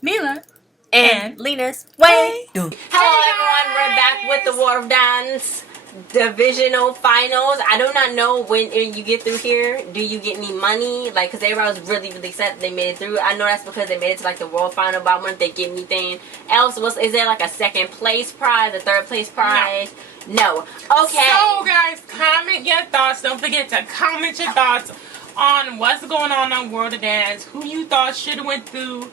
Mila, and Lena's Way. Do. Hello everyone, we're back with the War of Dance Divisional Finals. I do not know when you get through here. Do you get any money? Like, because everybody was really excited that they made it through. I know that's because they made it to like the World Final, but I wonder if they get anything else. Is there like a second place prize, a third place prize? No. Okay. So guys, comment your thoughts. Don't forget to comment your thoughts on what's going on World of Dance. Who you thought should have went through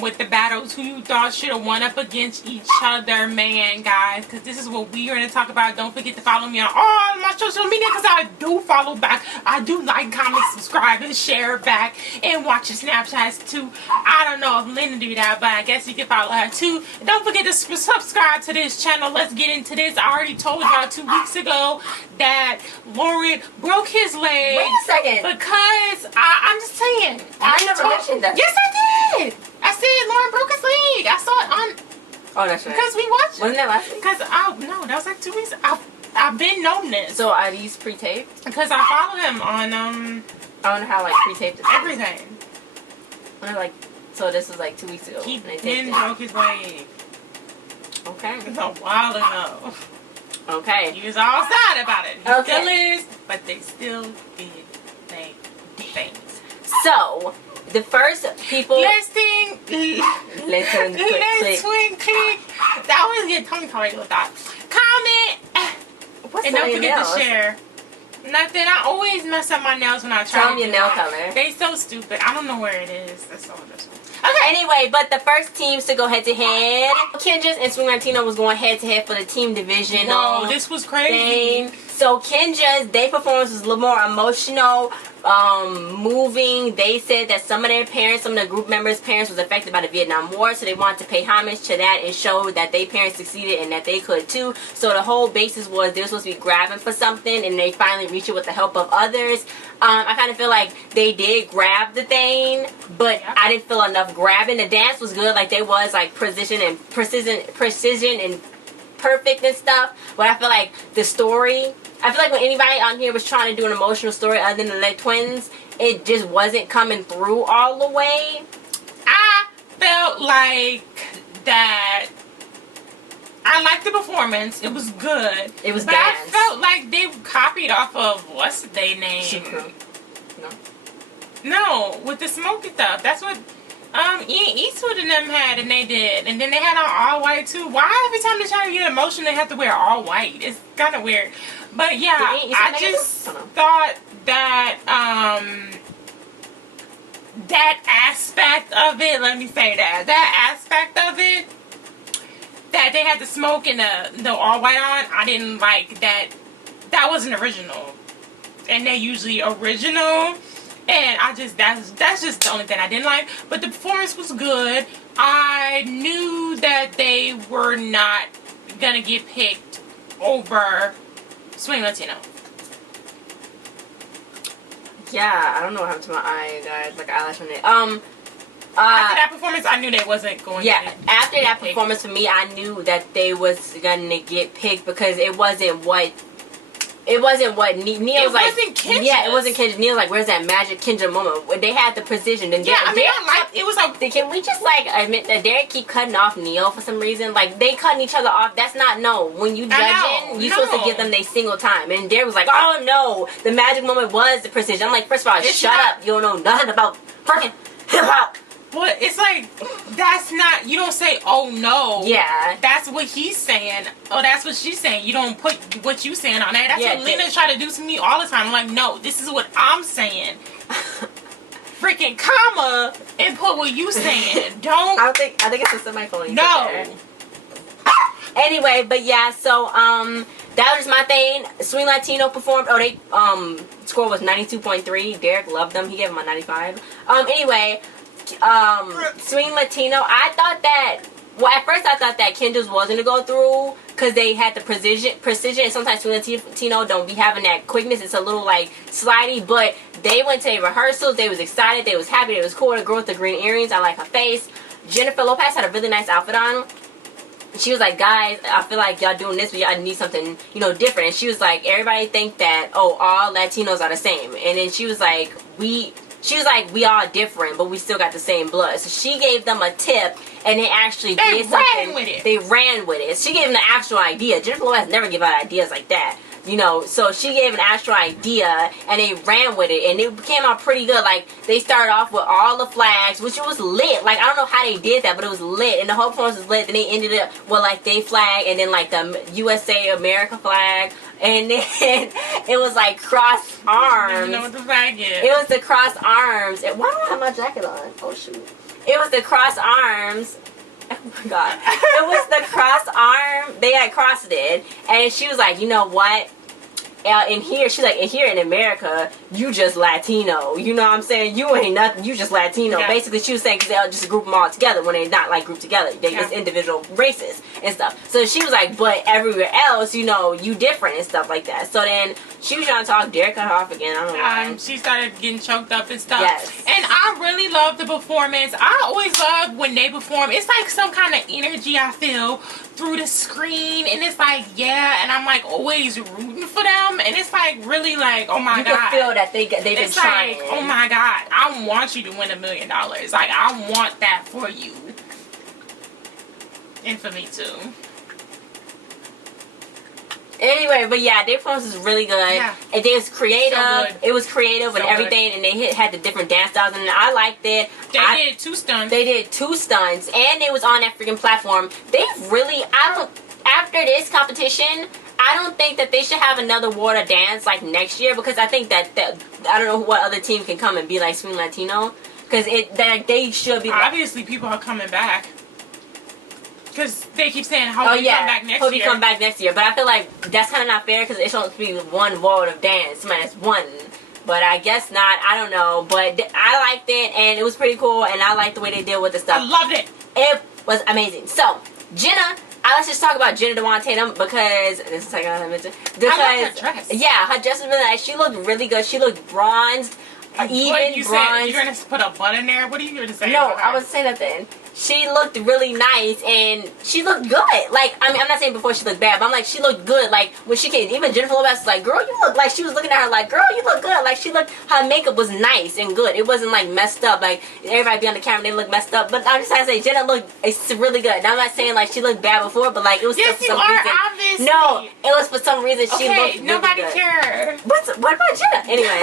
with the battles, who you thought should have won up against each other, man, guys, because this is what we are going to talk about. Don't forget to follow me on all my social media, because I do follow back. I do like, comment, subscribe, and share back, and watch your Snapchats too. I don't know if Lena do that, but I guess you can follow her too. Don't forget to subscribe to this channel. Let's get into this. I already told y'all 2 weeks ago that Lauren broke his leg. Wait a second. Because I'm just saying. I never mentioned that. Yes, I did. I said Lauren broke his leg. I saw it on. Oh, that's right. Because we watched it. Wasn't that last week? Because no, that was like 2 weeks. I've been known this. So are these pre-taped? Because I follow him on I wonder how like pre-taped it is. everything. I wonder, like, so this was like 2 weeks ago. He and they taped then it. broke his leg. Okay. It's a while ago. Okay. He was all sad about it. He Okay. still is, but they still did they things. So the first people. Listen, Listen, let's swing click. That was good. Tell me how you with that. Comment. What's And on don't your forget nails? to share. Nothing. I always mess up my nails when I try Tell to me your do nail it. color. They so stupid. I don't know where it is. That's all this one. Okay. Anyway, but the first teams to go head to head, Kinjaz and Swing Latino was going head to head for the team division. Whoa, this was crazy. Thing. So Kinjaz, their performance was a little more emotional, moving. They said that some of their parents, some of the group members' parents was affected by the Vietnam War, so they wanted to pay homage to that and show that their parents succeeded and that they could too. So the whole basis was they were supposed to be grabbing for something, and they finally reached it with the help of others. I kind of feel like they did grab the thing, but I didn't feel enough grabbing. The dance was good, like they was like precision and perfect and stuff. But I feel like the story, I feel like when anybody on here was trying to do an emotional story other than the Leg Twins, it just wasn't coming through all the way. I felt like that. I liked the performance. It was good. It was but dance. I felt like they copied off of what's their name? Shukru. No, with the smoky stuff. That's what Ian Eastwood and them had, and they did. And then they had on all white too. Why every time they try to get emotional they have to wear all white? It's kind of weird. But yeah, I just thought that that aspect of it, let me say that aspect of it, that they had the smoke and the all white on, I didn't like that. That wasn't original, and they're usually original. And I just, that's just the only thing I didn't like. But the performance was good. I knew that they were not gonna get picked over Swing Latino. Yeah, I don't know what happened to my eye, guys. Like eyelash on it. After that performance, I knew they wasn't going to get after that picked. performance for me, I knew that they was gonna get picked because it wasn't what Neil was like. Wasn't Kinjaz. Yeah, it wasn't Kinjaz. Neil was like, where's that magic Kinjaz moment? When they had the precision. And it was like. Can we just like admit that Derek keep cutting off Neil for some reason? Like they cutting each other off. That's not when you judging, you're supposed to give them their single time. And Derek was like, oh no, the magic moment was the precision. I'm like, first of all, shut up. You don't know nothing about fucking hip hop. But it's like, that's not, you don't say, oh no. Yeah. That's what he's saying. Oh, that's what she's saying. You don't put what you saying on there. That's what Lena try to do to me all the time. I'm like, no, this is what I'm saying. Freaking comma and put what you saying. Don't. I think it's just a microphone. No. Anyway, but yeah, so that was my thing. Swing Latino performed. Oh, they score was 92.3. Derek loved them. He gave them a 95. Anyway, Swing Latino. I thought that. Well, at first I thought that Kinjaz wasn't to go through because they had the precision, and sometimes Swing Latino don't be having that quickness. It's a little like slidey, but they went to rehearsals. They was excited. They was happy. It was cool. The girl with the green earrings. I like her face. Jennifer Lopez had a really nice outfit on. She was like, guys, I feel like y'all doing this, but y'all need something, different. And she was like, everybody think that, oh, all Latinos are the same. And then she was like, she was like, we all different, but we still got the same blood. So she gave them a tip, and they actually did something. With it. They ran with it. She gave them the actual idea. Jennifer Lopez never give out ideas like that. You know, so she gave an actual idea, and they ran with it, and it came out pretty good. Like, they started off with all the flags, which it was lit. Like, I don't know how they did that, but it was lit, and the whole performance was lit. Then they ended up with, like, they flag, and then, like, the USA America flag, and then it was, like, cross arms. You know what the flag is. It was the cross arms. Why do I have my jacket on? Oh, shoot. It was the cross arms. Oh my god. It was the cross arm. They had crossed it. And she was like, you know what? In here, she's like, in here in America, you just Latino. You know what I'm saying? You ain't nothing. You just Latino. Yeah. Basically, she was saying, because they'll just group them all together when they're not like grouped together. They're just individual races and stuff. So she was like, but everywhere else, you know, you different and stuff like that. So then she was trying to talk. Derek cut her off again. I don't know why. She started getting choked up and stuff. Yes. And I really love the performance. I always love when they perform. It's like some kind of energy I feel through the screen. And it's like, yeah. And I'm like always rooting for them. And it's like really like, oh my God. You can feel that they've been trying. Like, oh my God. I want you to win $1 million. Like, I want that for you. And for me too. Anyway, but yeah, their performance was really good. Yeah. And it was creative. So good. It was creative and So everything, and they had the different dance styles, and I liked it. They did 2 stunts. They did 2 stunts, and it was on that freaking platform. After this competition, I don't think that they should have another water dance like next year, because I think that I don't know what other team can come and be like Swing Latino, because they should be. Obviously, people are coming back. Because they keep saying, hope come back next hope year. come back next year. But I feel like that's kind of not fair, because it's supposed to be one world of dance. Man, it's one. But I guess not. I don't know. But I liked it, and it was pretty cool, and I liked the way they did with the stuff. I loved it. It was amazing. So, Jenna, let's just talk about Jenna Dewan Tatum, because this is like I mentioned. Because, I love her dress. Yeah, her dress was really nice. She looked really good. She looked bronzed. Even bronzed. You're going to put a bun in there? What are you going to say? No, I was saying nothing. She looked really nice, and she looked good. Like, I mean, I'm not saying before she looked bad, but I'm like, she looked good. Like, when she came, even Jennifer Lopez was like, girl, you look like, she was looking at her like, girl, you look good. Like, she looked, her makeup was nice and good. It wasn't, like, messed up. Like, everybody be on the camera, they look messed up. But I'm just trying to say, Jenna looked, it's really good. Now, I'm not saying, like, she looked bad before, but, like, it was yes, for some reason. Obviously. No, it was for some reason she looked really nobody good. cared. What about Jenna? Anyway,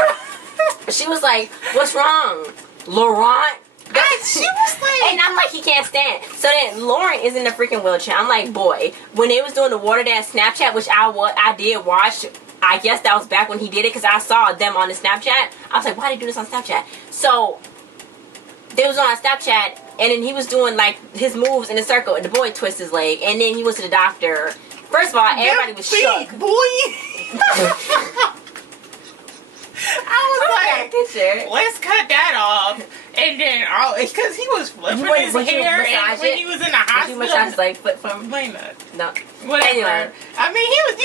she was like, what's wrong? Laurent? She was like, and I'm like, he can't stand. So then Lauren is in the freaking wheelchair. I'm like, boy, when they was doing the water dance Snapchat, which I did watch. I guess that was back when he did it, because I saw them on the Snapchat. I was like, why did they do this on Snapchat? So they was on Snapchat, and then he was doing like his moves in a circle, and the boy twisted his leg, and then he was to the doctor. First of all, everybody was shook. Boy. I was like, let's cut that off. And then, because he was flipping his hair and when he was in the hospital. Would you massage like foot from? Blame that. No. Whatever. Anyway. I mean, he was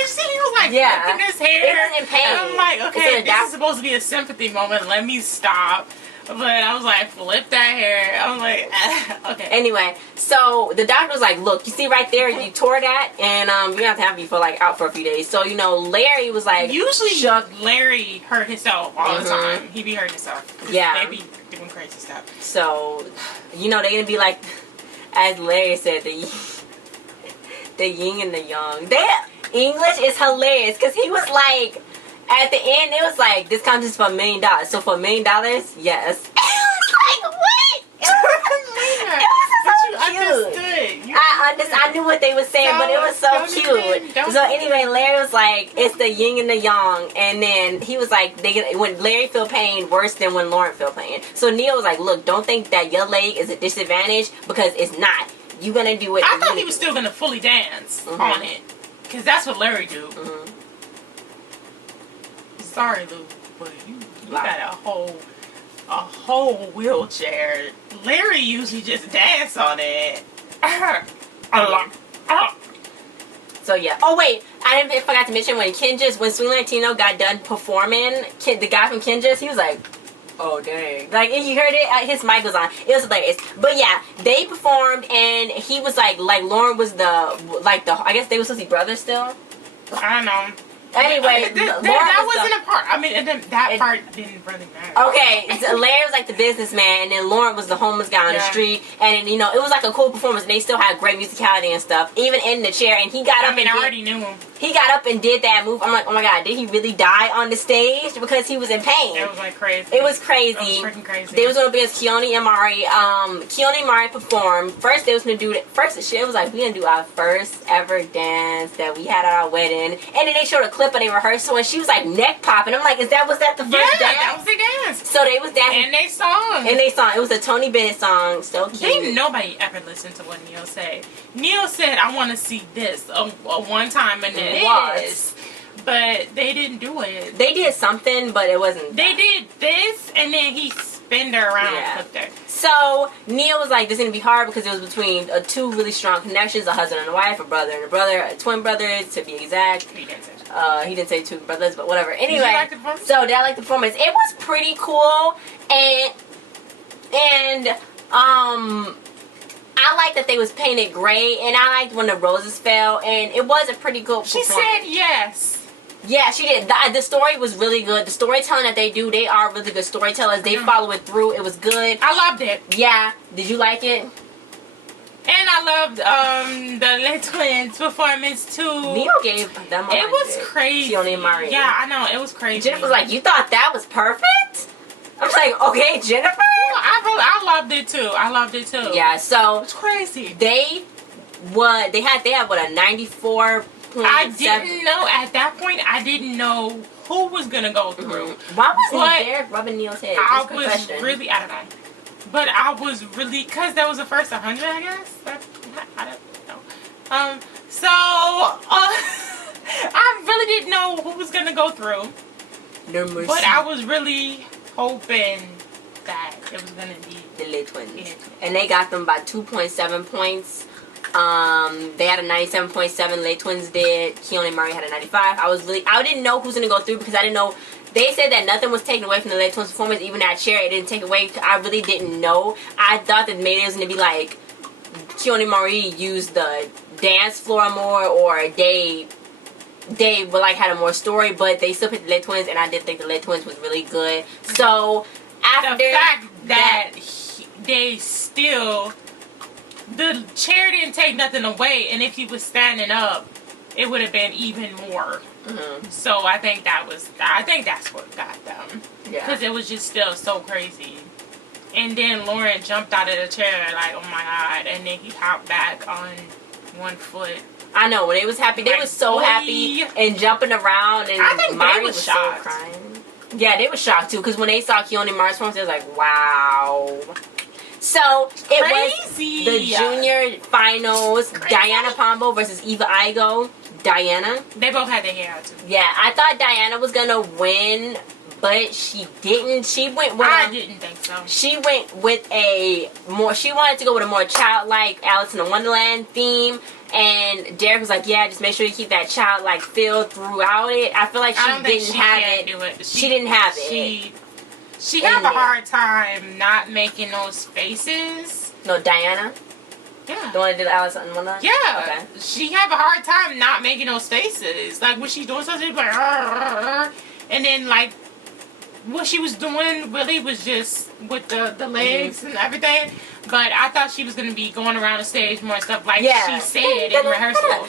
like flipping his hair. It was in pain. And I'm like, okay, this is supposed to be a sympathy moment. Let me stop. But I was like, flip that hair. I was like, okay. Anyway, so the doctor was like, look, you see right there, you tore that, and we're gonna have to have you for like out for a few days. So, you know, Larry was like, usually shook. Larry hurt himself all the time. He be hurting himself. Yeah. They be doing crazy stuff. So, you know, they're gonna be like, as Larry said, the yin and the yang. Their English is hilarious, because he was like, at the end, it was like, this contest for $1 million. So for $1 million, yes. It was like, what? It was so cute. I knew what they were saying, but it was so cute. So anyway, Larry was like, it's the yin and the yang. And then he was like, when Larry feel pain worse than when Lauren feel pain. So Neil was like, look, don't think that your leg is a disadvantage, because it's not. You're going to do it. I thought he was still going to fully dance on it. Because that's what Larry do. Sorry, Lou, but you got a whole wheelchair. Larry usually just dance on it. So yeah. Oh wait, I forgot to mention when Swing Latino got done performing, the guy from Kinjaz, he was like, oh dang. Like, you heard it, his mic was on. It was hilarious. But yeah, they performed, and he was like Lauren was I guess they were supposed to be brothers still. I don't know. Anyway, that wasn't a part. I mean, that part didn't really matter. Okay, so Larry was like the businessman, and then Lauren was the homeless guy on the street, and you know it was like a cool performance. And they still had great musicality and stuff, even in the chair. And he got up. I already knew him. He got up and did that move. I'm like, oh my god, did he really die on the stage because he was in pain? It was like crazy. It was crazy. It was freaking crazy. They was gonna be as Keone and Mari. Keone and Mari performed. First, they was gonna do first. The shit was like we gonna do our first ever dance that we had at our wedding, and then they showed a clip of their rehearsal, and she was like neck popping. I'm like, was that the first dance? Yeah, that was the dance. So they was dancing, and they sung. It was a Tony Bennett song. So cute. Didn't nobody ever listen to what Neil said. Neil said, "I want to see this a one time," and it was. But they didn't do it. They did something, but it wasn't. They did this, and then he spinned her around and flipped her. So Neil was like, "This is gonna be hard because it was between two really strong connections: a husband and a wife, a brother and a brother, twin brothers to be exact." He didn't say two brothers, but whatever. Anyway, did I like the performance. It was pretty cool, and I liked that they was painted gray, and I liked when the roses fell, and it was a pretty cool performance. She said yes. Yeah, she did. The story was really good. The storytelling that they do, they are really good storytellers. They follow it through. It was good. I loved it. Yeah. Did you like it? And I loved the Le Twins performance too. Neil gave them It was crazy. Keone and Mari. Yeah, I know. It was crazy. Jennifer was like, you thought that was perfect? I was like, okay, Jennifer? I loved it too. Yeah, so it's crazy. They had what, a 94. I didn't know at that point. I didn't know who was gonna go through. Why wasn't Derek rubbing Neil's head? I don't know. But I was really, because that was the first 100, I guess. I don't know. So I really didn't know who was gonna go through. But I was really hoping that it was gonna be the Le Twins. And they got them by 2.7 points. They had a 97.7. Le Twins did. Keone and Mari had a 95. I didn't know who's gonna go through because I didn't know. They said that nothing was taken away from the Le Twins performance, even that chair. It didn't take away. I really didn't know. I thought that maybe it was gonna be like Keone and Mari used the dance floor more, or they were like had a more story, but they still picked the Le Twins, and I did think the Le Twins was really good. So after the fact that they still. The chair didn't take nothing away, and if he was standing up, it would have been even more. Mm-hmm. So I think that's what got them. Yeah. Because it was just still so crazy. And then Lauren jumped out of the chair like, oh my god, and then he hopped back on one foot. I know, when they was happy, they was so happy and jumping around, and I think Mari they was shocked. So crying. Yeah, they were shocked too, because when they saw Keone and Mari's performance, they was like, wow. So it was the junior finals. Diana Pombo versus Eva Igo. Diana. They both had their hair out too. Yeah, I thought Diana was gonna win, but she didn't. She went with. I didn't think so. She went with she wanted to go with a more childlike Alice in the Wonderland theme. And Derek was like, yeah, just make sure you keep that childlike feel throughout it. I feel like she didn't have it. She didn't have it. She had a hard time not making those faces. No, Diana? Yeah. The one that did Alice in Wonderland? Yeah. Okay. She had a hard time not making those faces. Like, when she's doing something, she's like, and then, like, what she was doing really was just with the legs and everything. But I thought she was going to be going around the stage more and stuff like she said in rehearsal.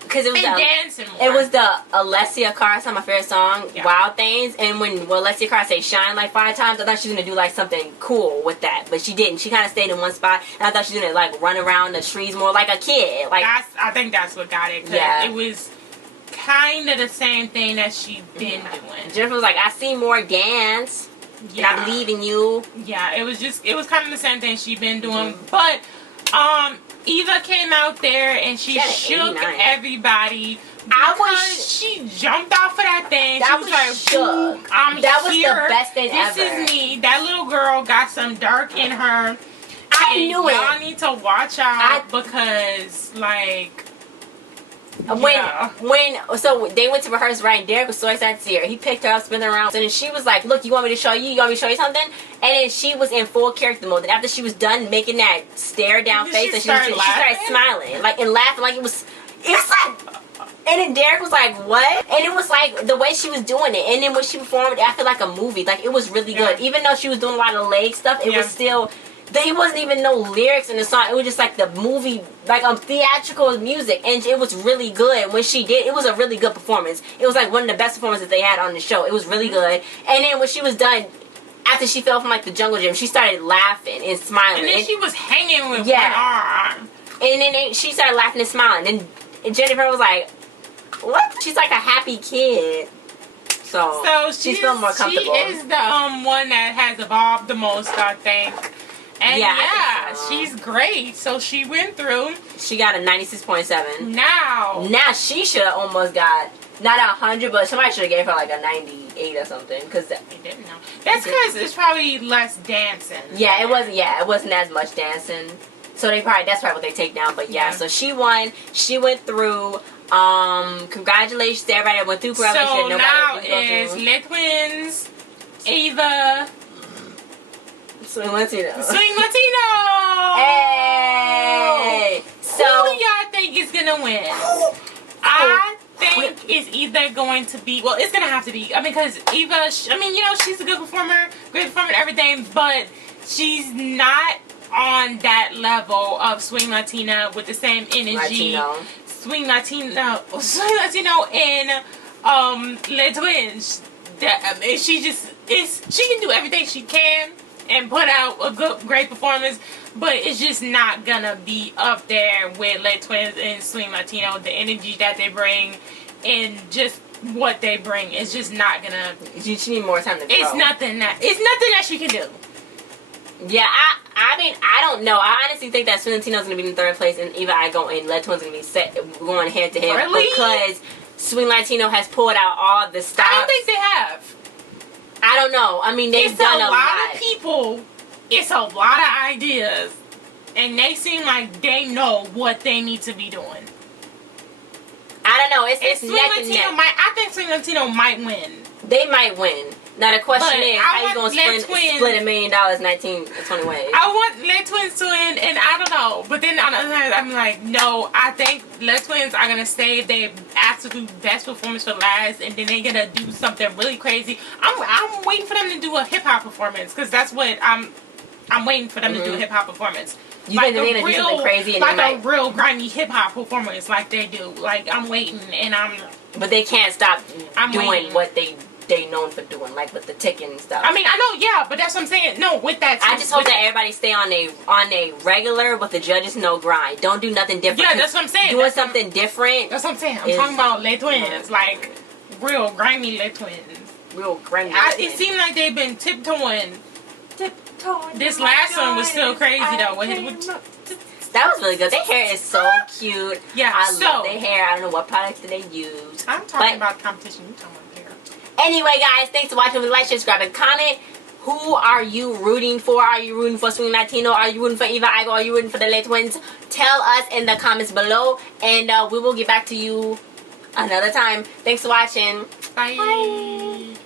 Because it was dancing more. It was the Alessia Cara, my favorite song, Wild Things. And when Alessia Cara say shine like 5 times, I thought she was going to do like something cool with that. But she didn't. She kind of stayed in one spot. And I thought she was going to like run around the trees more like a kid. Like I think that's what got it. Yeah. It was kind of the same thing that she'd been doing. Jennifer was like, I see more dance. Yeah. And I believe in you. Yeah, it was kind of the same thing she'd been doing. But Eva came out there and she shook everybody because she jumped off of that thing. She was like, shook. That was the best thing ever. This is me. That little girl got some dark in her. I knew it. Y'all need to watch out because, like... So they went to rehearse, right? And Derek was so excited to see her. He picked her up, spin her around, and then she was like, "Look, you want me to show you? You want me to show you something?" And then she was in full character mode. And after she was done making that stare down face, she started smiling, like and laughing, like it It was like, and then Derek was like, what? And it was like the way she was doing it. And then when she performed, I feel like a movie. Like, it was really good. Even though she was doing a lot of leg stuff, it was still, there wasn't even no lyrics in the song. It was just like the movie, like theatrical music. And it was really good. When she did, it was a really good performance. It was like one of the best performances they had on the show. It was really good. And then when she was done, after she fell from like the jungle gym, she started laughing and smiling. And then she was hanging with one arm. And then she started laughing and smiling. And Jennifer was like, what? She's like a happy kid. So she's feeling more comfortable. She is the one that has evolved the most, I think. And yeah, she's great. So she went through. She got a 96.7. Now she should have almost got, not 100, but somebody should have gave her like a 98 or something. Cause they didn't know. That's because it's probably less dancing. Yeah, it wasn't as much dancing. So that's probably what they take down. But so she won. She went through. Congratulations to everybody that went through. So now is Les Twins, Ava, Swing Latino. Hey! So who do y'all think is gonna win? I think it's either going to be, well, it's gonna have to be. I mean, because Eva, she's a good performer, and everything, but she's not on that level of Swing Latina with the same energy. Swing Latino and Les Twins. She can do everything she can and put out a great performance, but it's just not gonna be up there with Les Twins and Swing Latino. The energy that they bring and just what they bring is just not gonna. She need more time to grow. It's nothing that she can do. Yeah, I mean, I don't know. I honestly think that Swing Latino's going to be in third place and Eva Igo and Les Twins going to be going head to head. Really? Because Swing Latino has pulled out all the stops. I don't think they have. I don't know. I mean, they've done a lot of people. It's a lot of ideas. And they seem like they know what they need to be doing. I don't know. It's Swing neck Latino and neck. I think Swing Latino might win. They might win. Now the question is, how you gonna split $1 million 19 or 20 ways? I want Les Twins to win, and I don't know. But then on the other hand, I'm like, no, I think Les Twins are gonna save their absolute best performance for last, and then they're gonna do something really crazy. I'm waiting for them to do a hip hop performance, because that's what I'm waiting for them to do a hip hop performance. You think they're gonna do something crazy and like a real grimy hip hop performance, like they do. Like I'm waiting, and But they can't stop doing waiting. what they known for doing, like with the ticking and stuff. I mean, I know, yeah, but that's what I'm saying. No, with that, I just hope that everybody stay on a regular, but the judges know grind. Don't do nothing different. Yeah, that's what I'm saying. Doing something different. That's what I'm saying. I'm talking about Les Twins, like real grimy Les Twins. Real grimy. It seemed like they've been tiptoeing. This last one was still crazy though. That was really good. Their hair is so cute. Yeah, I love their hair. I don't know what products do they use. I'm talking about competition. You talking about hair. Anyway, guys, thanks for watching. Like, share, subscribe, and comment. Who are you rooting for? Are you rooting for Swing Latino? Are you rooting for Eva Igo? Are you rooting for the Les Twins? Tell us in the comments below, and we will get back to you another time. Thanks for watching. Bye.